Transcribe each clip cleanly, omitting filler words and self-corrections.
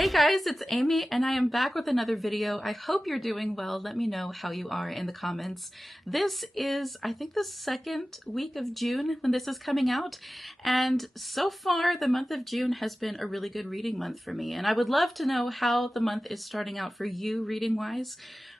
Hey guys, it's Amy and I am back with another video. I hope you're doing well. Let me know how you are in the comments. This is, I think, the second week of June when this is coming out, and so far the month of June has been a really good reading month for me, and I would love to know how the month is starting out for you reading wise.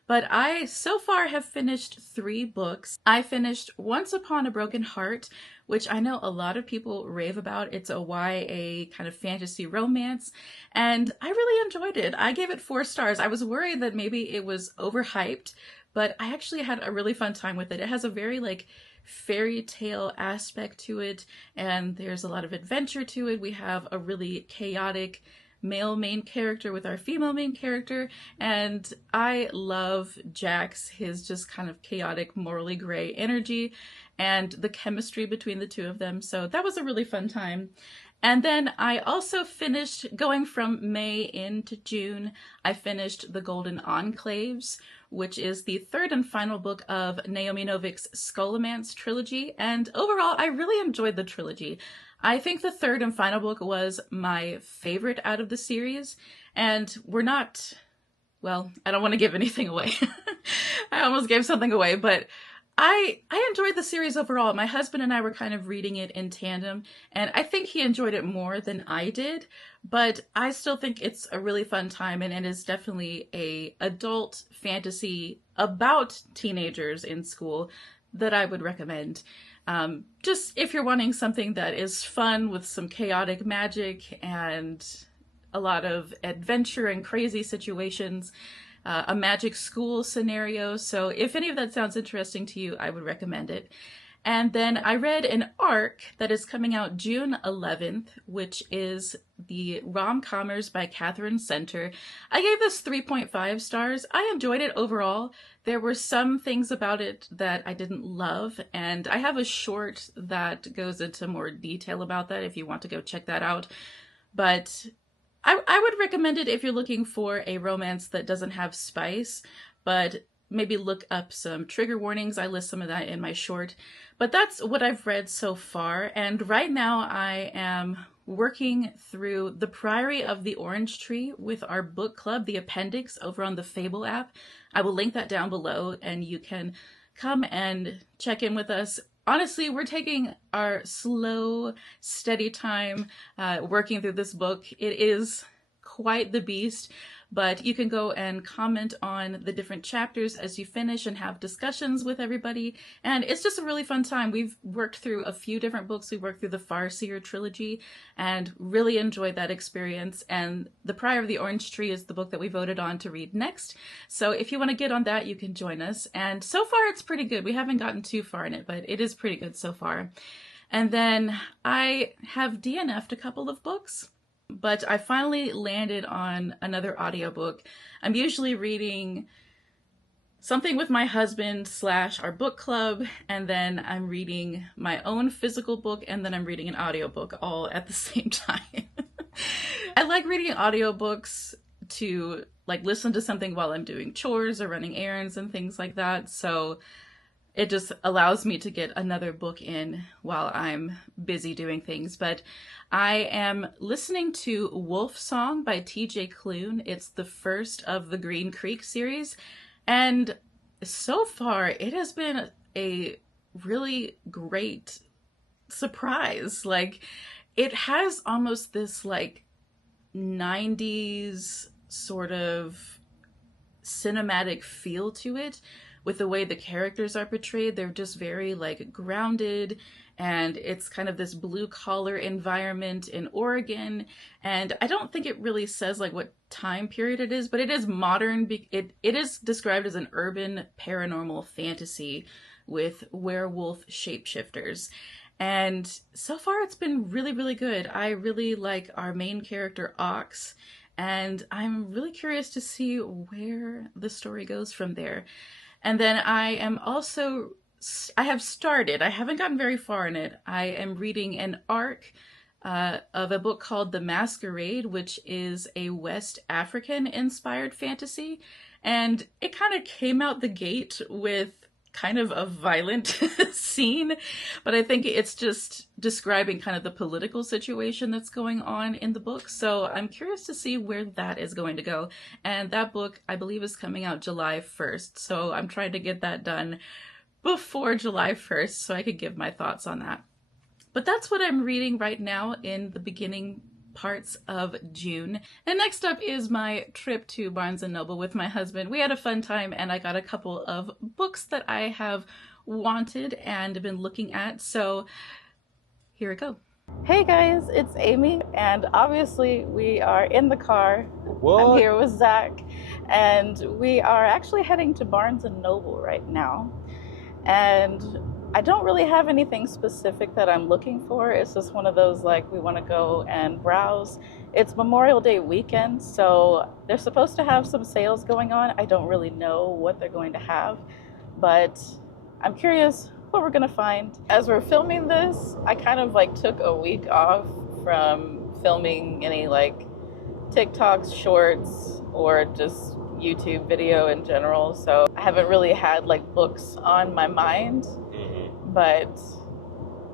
But I so far have finished 3 books. I finished Once Upon a Broken Heart, which I know a lot of people rave about. It's a YA kind of fantasy romance, and I really enjoyed it. I gave it 4 stars. I was worried that maybe it was overhyped, but I actually had a really fun time with it. It has a very fairy tale aspect to it, and there's a lot of adventure to it. We have a really chaotic male main character with our female main character, and I love Jax, his just kind of chaotic, morally gray energy, and the chemistry between the two of them. So that was a really fun time. And then I also finished, going from May into June, I finished The Golden Enclaves, which is the 3rd and final book of Naomi Novik's Scholomance trilogy, and overall I really enjoyed the trilogy. I think the 3rd and final book was my favorite out of the series, and we're not, well, I don't want to give anything away. I almost gave something away, but I enjoyed the series overall. My husband and I were kind of reading it in tandem, and I think he enjoyed it more than I did, but I still think it's a really fun time, and it is definitely a adult fantasy about teenagers in school that I would recommend. Just if you're wanting something that is fun with some chaotic magic and a lot of adventure and crazy situations, a magic school scenario. So if any of that sounds interesting to you, I would recommend it. And then I read an arc that is coming out June 11th, which is the Rom-Commers by Catherine Center. I gave this 3.5 stars. I enjoyed it overall. There were some things about it that I didn't love, and I have a short that goes into more detail about that if you want to go check that out. But I would recommend it if you're looking for a romance that doesn't have spice, but maybe look up some trigger warnings. I list some of that in my short. But that's what I've read so far, and right now I am working through The Priory of the Orange Tree with our book club, The Appendix, over on the Fable app. I will link that down below, and you can come and check in with us. Honestly, we're taking our slow, steady time working through this book. It is quite the beast, but you can go and comment on the different chapters as you finish and have discussions with everybody, and it's just a really fun time. We've worked through a few different books. We worked through the Farseer trilogy and really enjoyed that experience, and The Priory of the Orange Tree is the book that we voted on to read next. So if you want to get on that, you can join us, and so far it's pretty good. We haven't gotten too far in it, but it is pretty good so far. And then I have DNF'd a couple of books, but I finally landed on another audiobook. I'm usually reading something with my husband / our book club, and then I'm reading my own physical book, and then I'm reading an audiobook all at the same time. I like reading audiobooks to listen to something while I'm doing chores or running errands and things like that, so it just allows me to get another book in while I'm busy doing things. But I am listening to Wolf Song by TJ Klune. It's the first of the Green Creek series, and so far it has been a really great surprise. It has almost this 90s sort of cinematic feel to it, with the way the characters are portrayed. They're just very grounded, and it's kind of this blue collar environment in Oregon, and I don't think it really says what time period it is, but it is modern. It is described as an urban paranormal fantasy with werewolf shapeshifters, and so far it's been really, really good. I really like our main character Ox, and I'm really curious to see where the story goes from there. And then I have started, I haven't gotten very far in it, I am reading an arc of a book called The Masquerade, which is a West African inspired fantasy. And it kind of came out the gate with kind of a violent scene, but I think it's just describing kind of the political situation that's going on in the book. So I'm curious to see where that is going to go. And that book, I believe, is coming out July 1st. So I'm trying to get that done before July 1st so I could give my thoughts on that. But that's what I'm reading right now in the beginning parts of June. And next up is my trip to Barnes & Noble with my husband. We had a fun time and I got a couple of books that I have wanted and been looking at. So here we go. Hey guys, it's Amy, and obviously we are in the car. What? I'm here with Zach, and we are actually heading to Barnes & Noble right now. And I don't really have anything specific that I'm looking for. It's just one of those, like, we want to go and browse. It's Memorial Day weekend, so they're supposed to have some sales going on. I don't really know what they're going to have, but I'm curious what we're going to find. As we're filming this, I kind of like took a week off from filming any like TikToks, shorts, or just YouTube video in general. So I haven't really had like books on my mind. But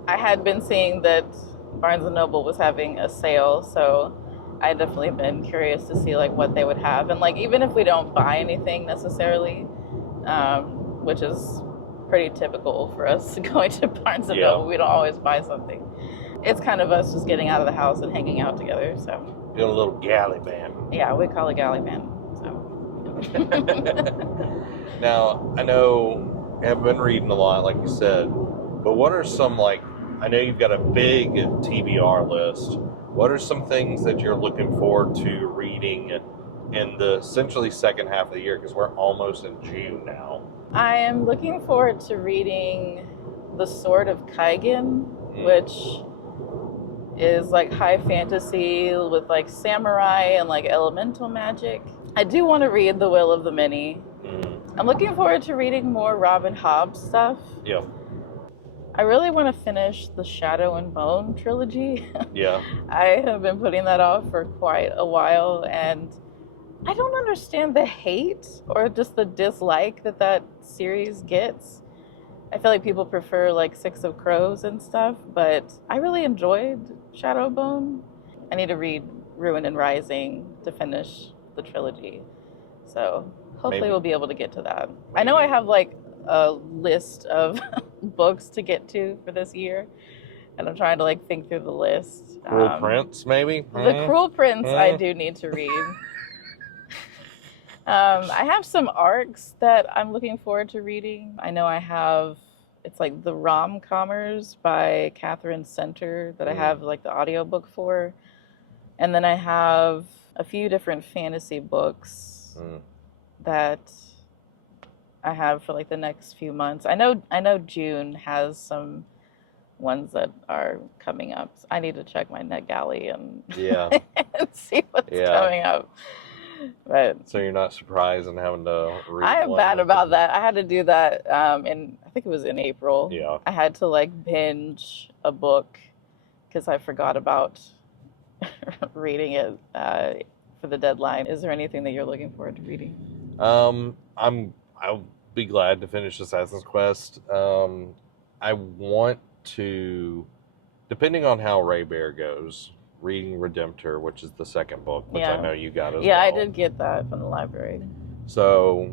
I had been seeing that Barnes & Noble was having a sale, so I definitely been curious to see like what they would have. And like, even if we don't buy anything necessarily, which is pretty typical for us going to Barnes & Noble, we don't always buy something. It's kind of us just getting out of the house and hanging out together. So doing a little galley band. Yeah, we call it galley band. So now, I know you haven't been reading a lot, like you said, but what are some, like, I know you've got a big TBR list. What are some things that you're looking forward to reading in the essentially second half of the year? Because we're almost in June now. I am looking forward to reading The Sword of Kaigen, which is like high fantasy with like samurai and like elemental magic. I do want to read The Will of the Many. I'm looking forward to reading more Robin Hobb stuff. Yeah. I really want to finish the Shadow and Bone trilogy. Yeah. I have been putting that off for quite a while, and I don't understand the hate or just the dislike that that series gets. I feel like people prefer like Six of Crows and stuff, but I really enjoyed Shadow and Bone. I need to read Ruin and Rising to finish the trilogy. So hopefully we'll be able to get to that. I know I have like a list of books to get to for this year, and I'm trying to like think through the list. Cruel Prince, maybe? The Cruel Prince I do need to read. I have some arcs that I'm looking forward to reading. I know I have, it's like the Rom-Commers by Catherine Center that I have like the audiobook for. And then I have a few different fantasy books that I have for like the next few months. I know June has some ones that are coming up. I need to check my NetGalley and and see what's coming up. But so you're not surprised in having to read. I am bad about that. I had to do that in, I think it was in April. Yeah. I had to like binge a book because I forgot about reading it for the deadline. Is there anything that you're looking forward to reading? I'll be glad to finish Assassin's Quest. I want to, depending on how Ray Bear goes, reading Redemptor, which is the second book, which I know you got as well. Yeah, I did get that from the library. So,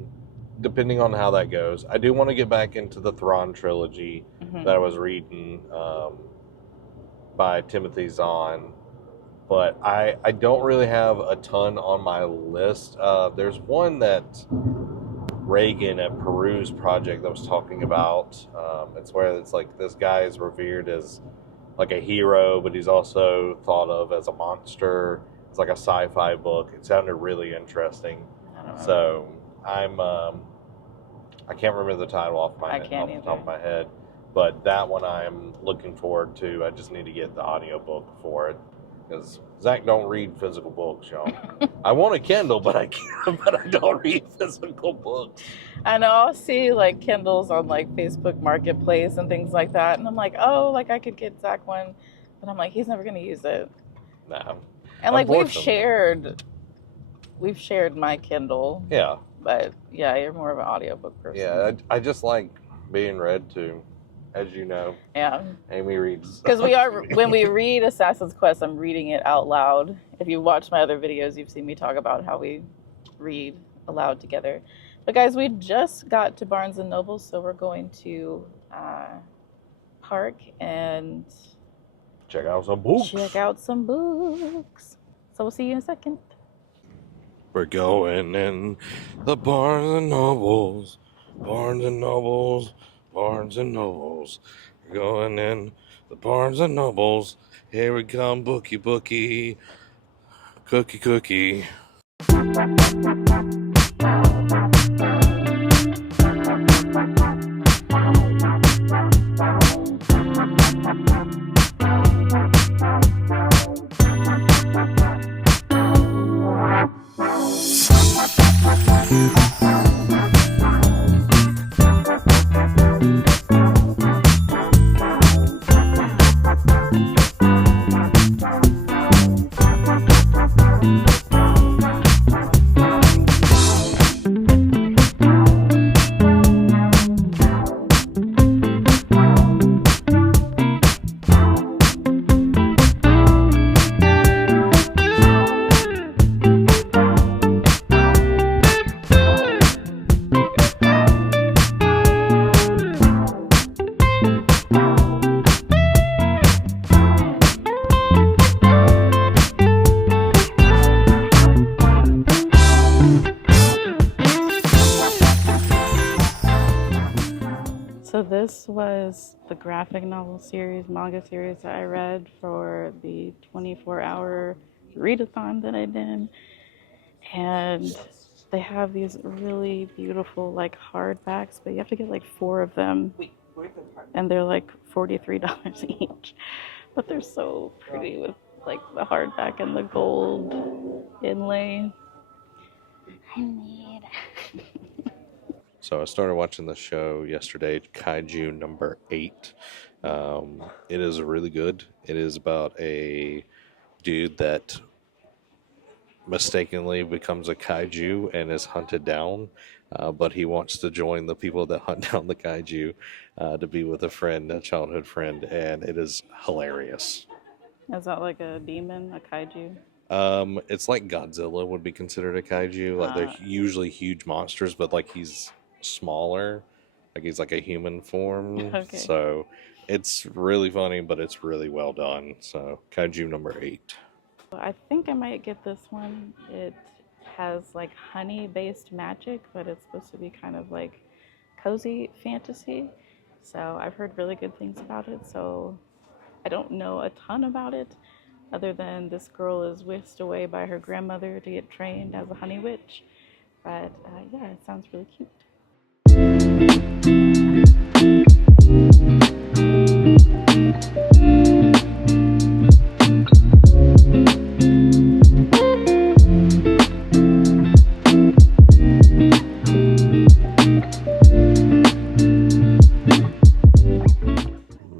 depending on how that goes, I do want to get back into the Thrawn trilogy that I was reading by Timothy Zahn. But I don't really have a ton on my list. There's one that Reagan at Peru's project that was talking about. It's where it's like this guy is revered as like a hero, but he's also thought of as a monster. It's like a sci-fi book. It sounded really interesting. So I'm I can't remember the title off the top of my head, but that one I'm looking forward to. I just need to get the audiobook for it because Zach don't read physical books, y'all. I want a Kindle, but I don't read physical books. I know, I'll see like Kindles on like Facebook Marketplace and things like that, and I'm like, oh, like I could get Zach one, but I'm like, he's never gonna use it. No. And like we've shared my Kindle. Yeah. But yeah, you're more of an audiobook person. Yeah, I just like, being read to, as you know. Yeah. Amy reads. Because when we read Assassin's Quest, I'm reading it out loud. If you watch my other videos, you've seen me talk about how we read aloud together. But guys, we just got to Barnes and Noble, so we're going to park and check out some books. So we'll see you in a second. We're going in the Barnes and Nobles. Barnes and Nobles. Barnes and Nobles. We're going in the Barnes and Nobles. Here we come, bookie, bookie. Cookie, cookie. So this was the graphic novel series, manga series that I read for the 24-hour readathon that I did. And they have these really beautiful like hardbacks, but you have to get like 4 of them. And they're like $43 each. But they're so pretty with like the hardback and the gold inlay. I need. So I started watching the show yesterday, Kaiju number 8. It is really good. It is about a dude that mistakenly becomes a kaiju and is hunted down, but he wants to join the people that hunt down the kaiju to be with a friend, a childhood friend, and it is hilarious. Is that like a demon, a kaiju? It's like Godzilla would be considered a kaiju. Like they're usually huge monsters, but like he's smaller, like he's like a human form. Okay. So it's really funny, but it's really well done. So Kaiju number 8. I think I might get this one. It has like honey-based magic, but it's supposed to be kind of like cozy fantasy. So I've heard really good things about it. So I don't know a ton about it, other than this girl is whisked away by her grandmother to get trained as a honey witch. But yeah, it sounds really cute.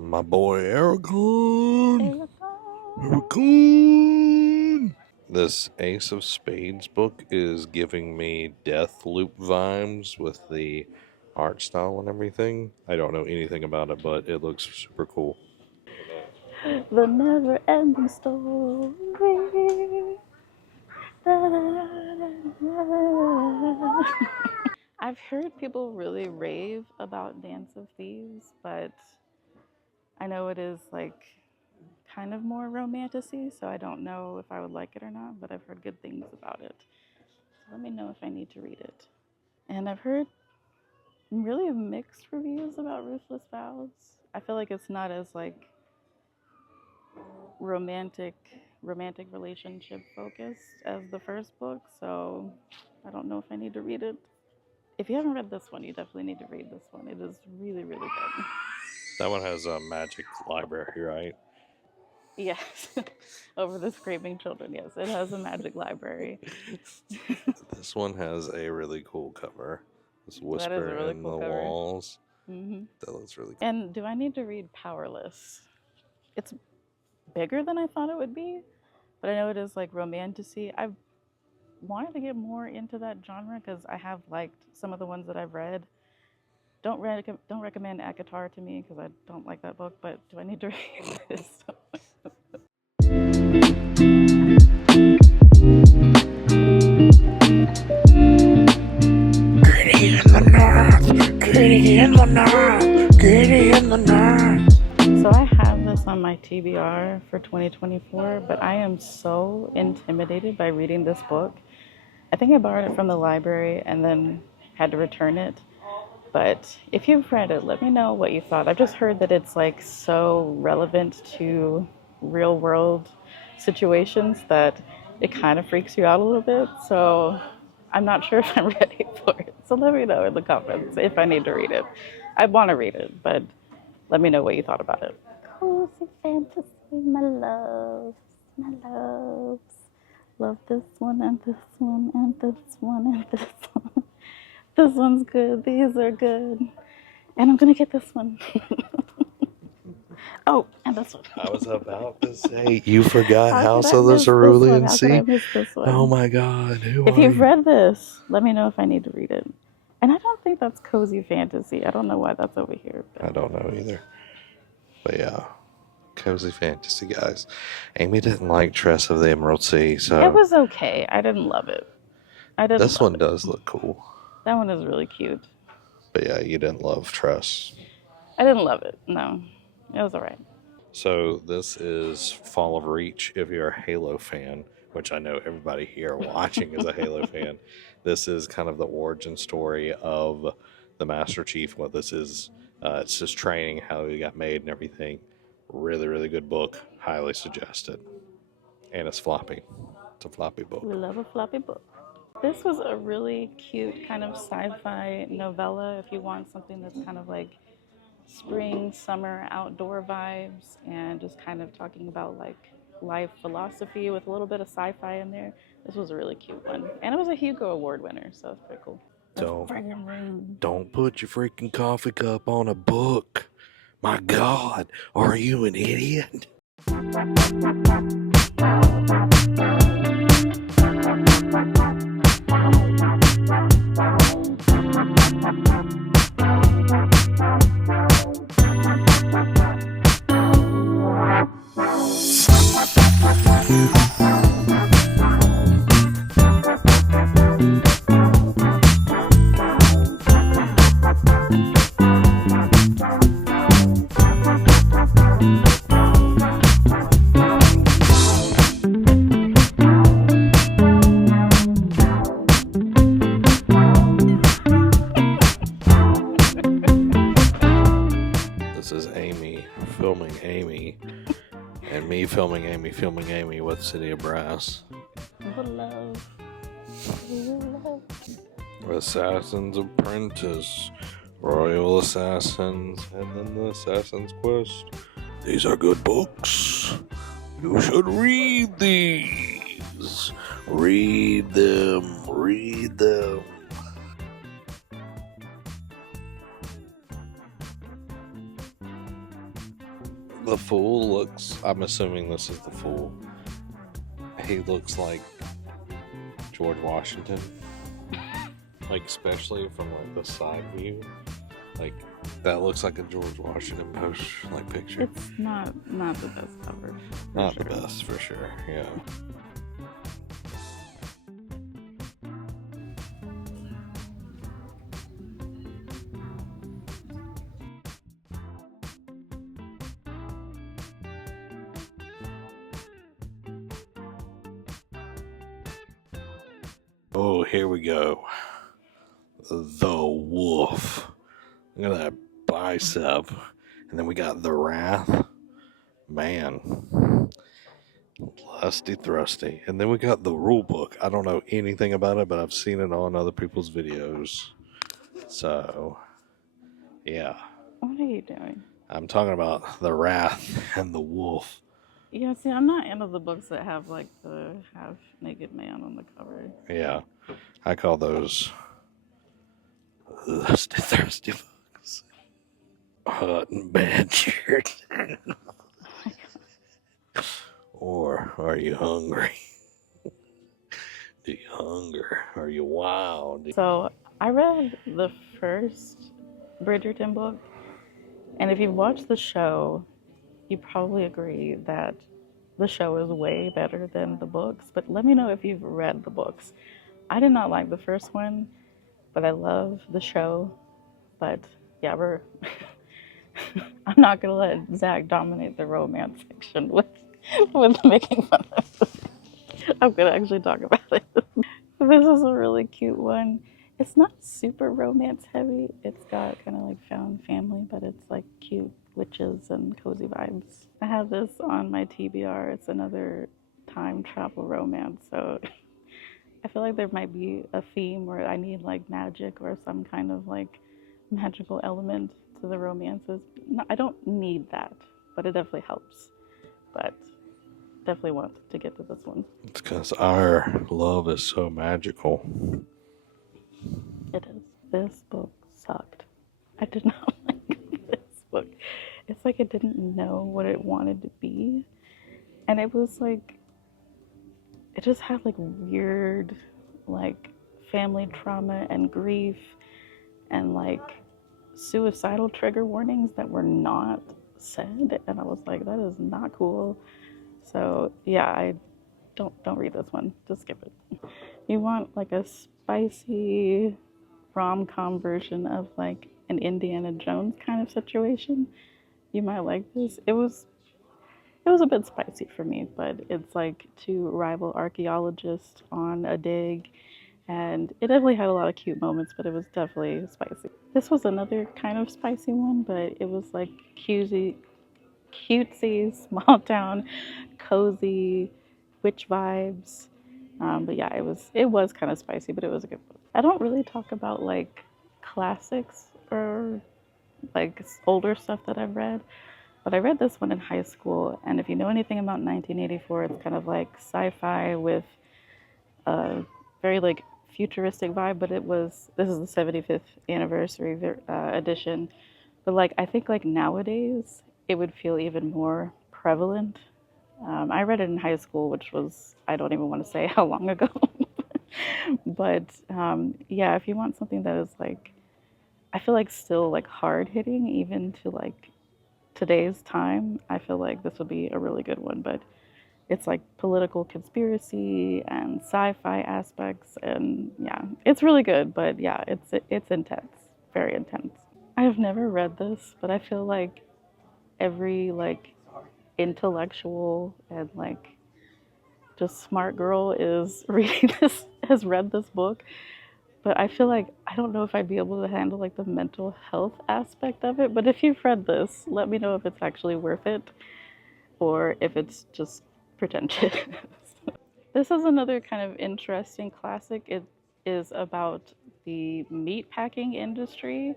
My boy Aragon. Aragon. This Ace of Spades book is giving me Death Loop vibes with the art style and everything. I don't know anything about it, but it looks super cool. The never-ending story. I've heard people really rave about Dance of Thieves, but I know it is like kind of more romantic-y, so I don't know if I would like it or not, but I've heard good things about it. So let me know if I need to read it. And I've heard really mixed reviews about Ruthless Vows. I feel like it's not as like romantic relationship focused as the first book, so I don't know if I need to read it. If you haven't read this one, you definitely need to read this one. It is really, really good. That one has a magic library, right? Yes. Over the Screaming Children, yes. It has a magic library. This one has a really cool cover. This whisper That is a really in cool the cover. walls. Mm-hmm. That looks really cool. And do I need to read Powerless? It's bigger than I thought it would be, but I know it is like romantic-y. I've wanted to get more into that genre because I have liked some of the ones that I've read, don't recommend Akatar to me because I don't like that book. But do I need to read this? Kitty in the north, kitty in the north, kitty in the north. So I have this on my TBR for 2024, but I am so intimidated by reading this book. I think I borrowed it from the library and then had to return it. But if you've read it, let me know what you thought. I've just heard that it's like so relevant to real world situations that it kind of freaks you out a little bit. So I'm not sure if I'm ready for it. So let me know in the comments if I need to read it. I want to read it, but let me know what you thought about it. Cozy fantasy, my loves, my loves. Love this one and this one and this one and this one. This one's good. These are good. And I'm going to get this one. Oh, and this one. I was about to say, you forgot How House could I of the miss this one? Cerulean How could I Sea? miss this one? Oh my God, who If are you've you? read this, let me know if I need to read it. And I don't think that's cozy fantasy. I don't know why that's over here. I don't know either. But yeah, cozy fantasy, guys. Amy didn't like Tress of the Emerald Sea, so It was okay. I didn't love it. this one does look cool. That one is really cute. But yeah, you didn't love Tress. I didn't love it. No, it was all right. So this is Fall of Reach. If you're a Halo fan, which I know everybody here watching is a Halo fan, this is kind of the origin story of the Master Chief. What this is, it's just training, how he got made and everything. Really, really good book. Highly suggested. And it's floppy. It's a floppy book. We love a floppy book. This was a really cute kind of sci-fi novella if you want something that's kind of like spring, summer, outdoor vibes and just kind of talking about like life philosophy with a little bit of sci-fi in there. This was a really cute one. And it was a Hugo Award winner, so it's pretty cool. Don't put your freaking coffee cup on a book. My God, are you an idiot? This is Amy filming Amy, and me filming Amy with City of Brass. Love. Assassin's Apprentice, Royal Assassins, and then the Assassin's Quest. These are good books. You should read these. Read them. Read them. The Fool looks, I'm assuming this is the Fool. He looks like George Washington. Like, especially from like the side view. Like, that looks like a George Washington poster, like picture. It's not the best cover. Not the best, for sure, yeah. Oh, here we go. The Wolf. Look at that bicep. And then we got The Wrath. Man. Lusty thrusty. And then we got the rule book. I don't know anything about it, but I've seen it on other people's videos. So, yeah. What are you doing? I'm talking about The Wrath and the Wolf. Yeah, see, I'm not into the books that have like the half naked man on the cover. Yeah. I call those lusty thirsty books. Hot and bad shirt. Or are you hungry? Do you hunger? Are you wild? So I read the first Bridgerton book. And if you've watched the show, you probably agree that the show is way better than the books. But let me know if you've read the books. I did not like the first one, but I love the show. But yeah, I'm not gonna let Zach dominate the romance section with making fun of it. I'm gonna actually talk about it. This is a really cute one. It's not super romance heavy. It's got kind of like found family, but it's like cute witches and cozy vibes. I have this on my TBR. It's another time travel romance. So I feel like there might be a theme where I need like magic or some kind of like magical element to the romances. No, I don't need that, but it definitely helps. But definitely want to get to this one. It's because our love is so magical. It is. This book sucked. I did not like this book. It's like it didn't know what it wanted to be. And it was like, it just had like weird, like family trauma and grief and like suicidal trigger warnings that were not said. And I was like, that is not cool. So yeah, I don't read this one. Just skip it. You want like a spicy rom-com version of like an Indiana Jones kind of situation, you might like this. It was a bit spicy for me, but it's like two rival archaeologists on a dig, and it definitely had a lot of cute moments, but it was definitely spicy. This was another kind of spicy one, but it was like cutesy, small town, cozy, witch vibes. But yeah, it was kind of spicy, but it was a good book. I don't really talk about like classics or like older stuff that I've read, but I read this one in high school. And if you know anything about 1984, it's kind of like sci-fi with a very like futuristic vibe. But this is the 75th anniversary edition. But like I think like nowadays it would feel even more prevalent. I read it in high school, which was, I don't even want to say how long ago. But yeah, if you want something that is like, I feel like still like hard hitting even to like today's time, I feel like this would be a really good one. But it's like political conspiracy and sci-fi aspects, and yeah, it's really good. But yeah, it's intense, very intense. I have never read this, but I feel like every like intellectual and like just smart girl is reading this, has read this book. But I feel like I don't know if I'd be able to handle like the mental health aspect of it. But if you've read this, let me know if it's actually worth it or if it's just pretentious. This is another kind of interesting classic. It is about the meatpacking industry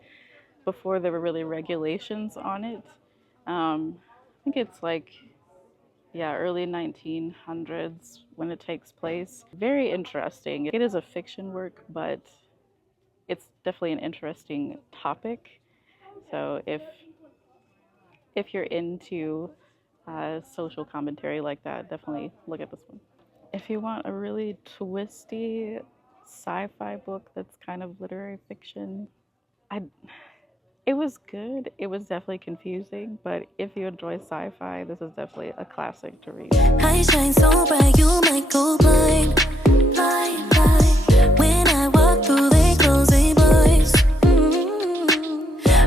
before there were really regulations on it. I think it's like, yeah, early 1900s when it takes place. Very interesting. It is a fiction work, but it's definitely an interesting topic. So if you're into social commentary like that, definitely look at this one. If you want a really twisty sci-fi book that's kind of literary fiction, it was good. It was definitely confusing, but if you enjoy sci-fi, this is definitely a classic to read. I shine so bright, you might go blind, blind, blind. When I walk through, they close their blinds.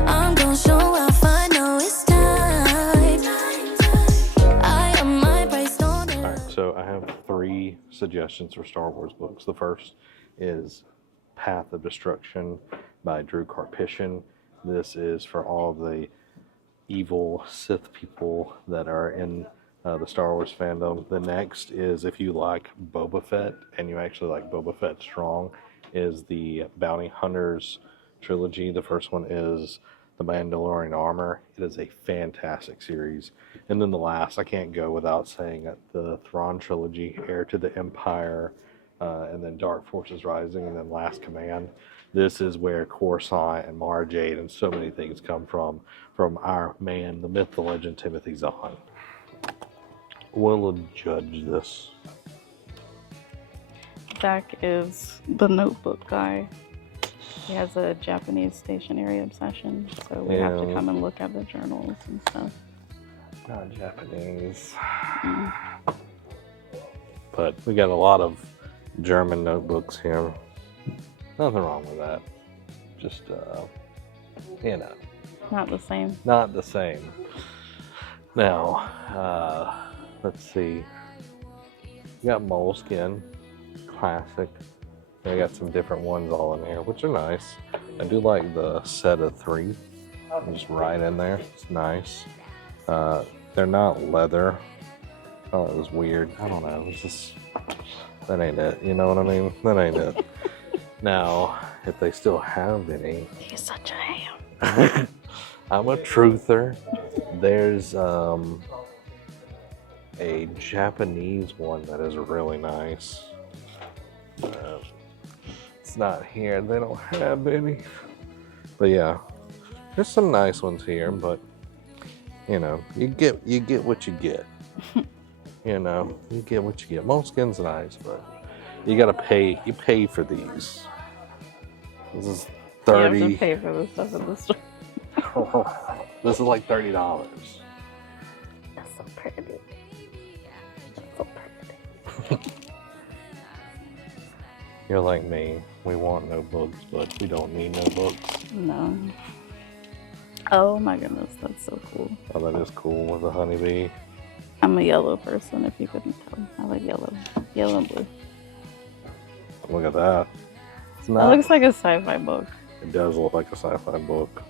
I'm gonna show off, I know it's time. I am my price on it. All right, so I have 3 suggestions for Star Wars books. The first is Path of Destruction by Drew Karpyshyn. This is for all the evil Sith people that are in the Star Wars fandom. The next is, if you like Boba Fett, and you actually like Boba Fett strong, is the Bounty Hunters trilogy. The first one is The Mandalorian Armor. It is a fantastic series. And then the last, I can't go without saying it, the Thrawn trilogy, Heir to the Empire, and then Dark Forces Rising, and then Last Command. This is where Coruscant and Mara Jade and so many things come from our man, the myth, the legend, Timothy Zahn. We'll judge this. Zach is the notebook guy. He has a Japanese stationery obsession, so we have to come and look at the journals and stuff. Not Japanese. Mm. But we got a lot of German notebooks here. Nothing wrong with that. Just, you know. Not the same. Not the same. Now, let's see. We got Moleskin, classic. I got some different ones all in here, which are nice. I do like the set of 3. Just right in there. It's nice. They're not leather. Oh, it was weird. I don't know. It's just, that ain't it. You know what I mean? That ain't it. Now, if they still have any. He's such a ham. I'm a truther. There's a Japanese one that is really nice. It's not here. They don't have any. But yeah, there's some nice ones here. But you know, you get what you get. You know, you get what you get. Moleskin's nice, but you gotta pay. You pay for these. This is $30. You have to pay for the stuff in the store. This is like $30. That's so pretty. That's so pretty. You're like me. We want no books, but we don't need no books. No. Oh my goodness, that's so cool. Oh, that is cool with a honeybee. I'm a yellow person, if you couldn't tell. I like yellow. Yellow and blue. Look at that. It's That not. looks like a sci-fi book. It does look like a sci-fi book.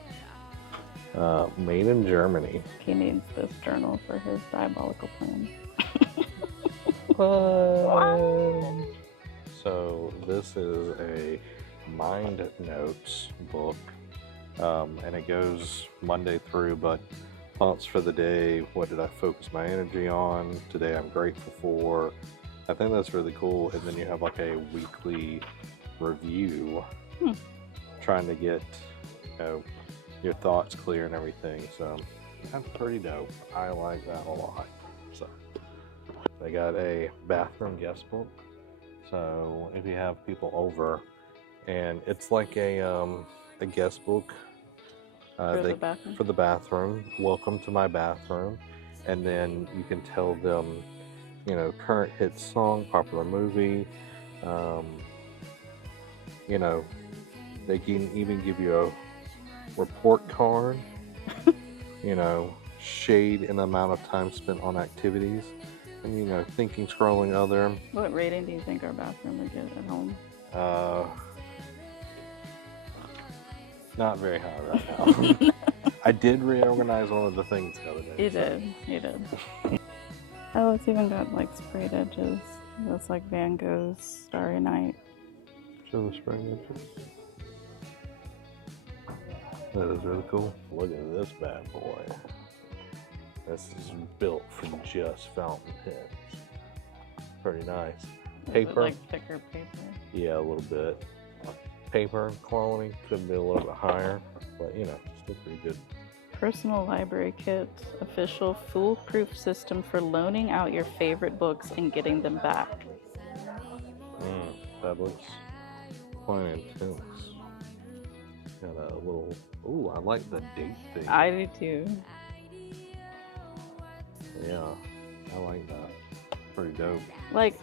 Made in Germany. He needs this journal for his diabolical plan. What? So this is a mind notes book, and it goes Monday through, but thoughts for the day, what did I focus my energy on, today I'm grateful for. I think that's really cool. And then you have like a weekly review, trying to get, you know, your thoughts clear and everything. So that's pretty dope. I like that a lot. So they got a bathroom guest book. So if you have people over, and it's like a guest book For the bathroom. Welcome to my bathroom, and then you can tell them, you know, current hit song, popular movie. You know, they can even give you a report card. You know, shade in the amount of time spent on activities, and you know, thinking, scrolling other. What rating do you think our bathroom would get at home? Not very high right now. I did reorganize one of the things the other day. You did. Oh, it's even got like sprayed edges. That's like Van Gogh's Starry Night. Show the spring edges. That is really cool. Look at this bad boy. This is built from just fountain pens. Pretty nice. Paper. Like thicker paper. Yeah, a little bit. Paper quality could be a little bit higher, but you know, still pretty good. Personal library kit, official foolproof system for loaning out your favorite books and getting them back. That looks quite intense. Got a little. Ooh, I like the date thing. I do too. Yeah, I like that. Pretty dope. Like,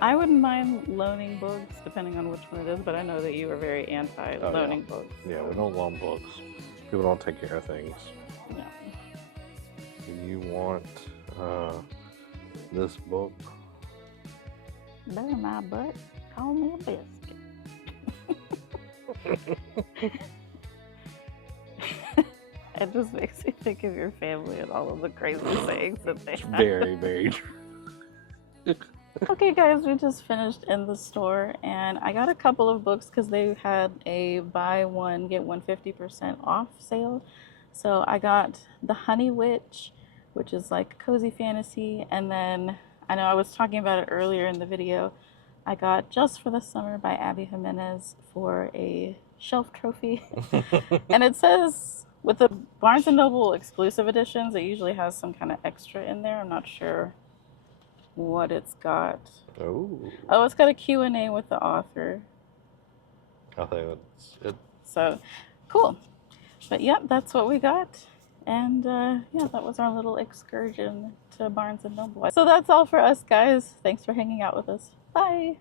I wouldn't mind loaning books depending on which one it is, but I know that you are very anti-loaning books. Yeah, we don't loan books. People don't take care of things. No. Do you want this book? Bury my butt, call me a biscuit. It just makes me think of your family and all of the crazy sayings that they have. Very, very true. Okay guys, we just finished in the store and I got a couple of books because they had a buy one get one 50% off sale. So I got The Honey Witch, which is like cozy fantasy, and then I know I was talking about it earlier in the video, I got Just for the Summer by Abby Jimenez for a shelf trophy. And it says with the Barnes & Noble exclusive editions, it usually has some kind of extra in there. I'm not sure what it's got. Oh. Oh, it's got a Q&A with the author. I think it's it. So, cool. But yep, that's what we got. And yeah, that was our little excursion to Barnes & Noble. So that's all for us, guys. Thanks for hanging out with us. Bye.